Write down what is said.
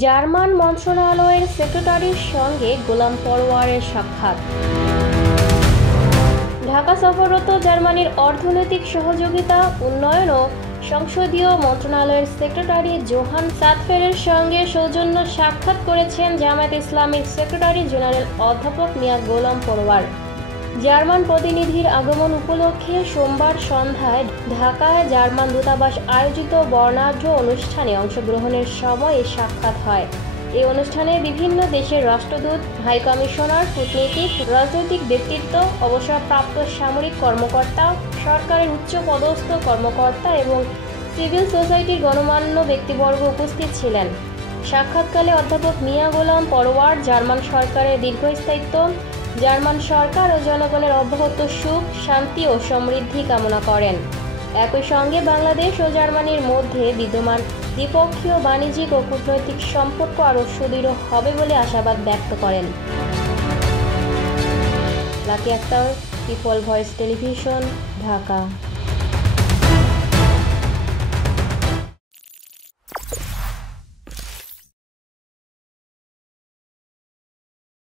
German মন্ত্রণালয়ের সেক্রেটারির সঙ্গে গোলাম পরোয়ারের সাক্ষাৎ। ঢাকা সফররত জার্মানির অর্থনৈতিক সহযোগিতা, উন্নয়ন ও সংসদীয় মন্ত্রণালয়ের সেক্রেটারি জোহান সাদফেরের সঙ্গে সৌজন্য সাক্ষাৎ করেছেন জামায়াতে ইসলামীর সেক্রেটারি জেনারেল অধ্যাপক মিয়া গোলাম পরোয়ার। জার্মান প্রতিনিধির আগমন উপলক্ষে সোমবার সন্ধ্যায় ঢাকায় জার্মান দূতাবাস আয়োজিত বর্ণাঢ্য অনুষ্ঠানে অংশগ্রহণের সময় এই সাক্ষাৎ হয়। এই অনুষ্ঠানে বিভিন্ন দেশের রাষ্ট্রদূত, হাইকমিশনার, কূটনীতিক, রাজনৈতিক ব্যক্তিত্ব, অবসরপ্রাপ্ত সামরিক কর্মকর্তা, সরকারের উচ্চপদস্থ কর্মকর্তা এবং সিভিল সোসাইটির গণমান্য ব্যক্তিবর্গ উপস্থিত ছিলেন। সাক্ষাৎকালে অধ্যাপক মিয়া গোলাম পরোয়ার জার্মান সরকারের দীর্ঘস্থায়িত্ব, জার্মান সরকার ও জনগণের অব্যাহত সুখ, শান্তি ও সমৃদ্ধি কামনা করেন। একই সঙ্গে বাংলাদেশ ও জার্মানির মধ্যে বিদ্যমান দ্বিপক্ষীয় বাণিজ্যিক ও কূটনৈতিক সম্পর্ক আরও সুদৃঢ় হবে বলে আশাবাদ ব্যক্ত করেন। Lucky Akter, People Voice Television, Dhaka.